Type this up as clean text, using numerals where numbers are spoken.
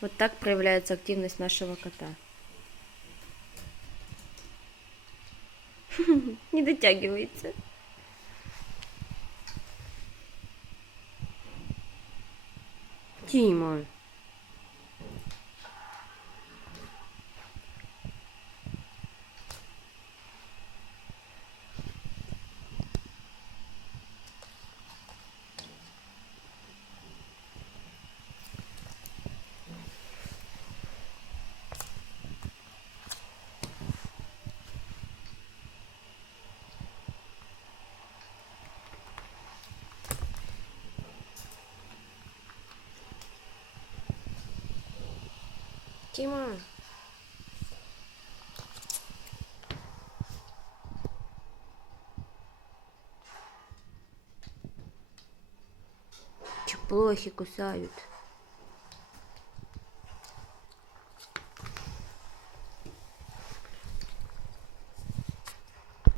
Вот так проявляется активность нашего кота. Не дотягивается. Тима. Тима. Че, блохи кусают?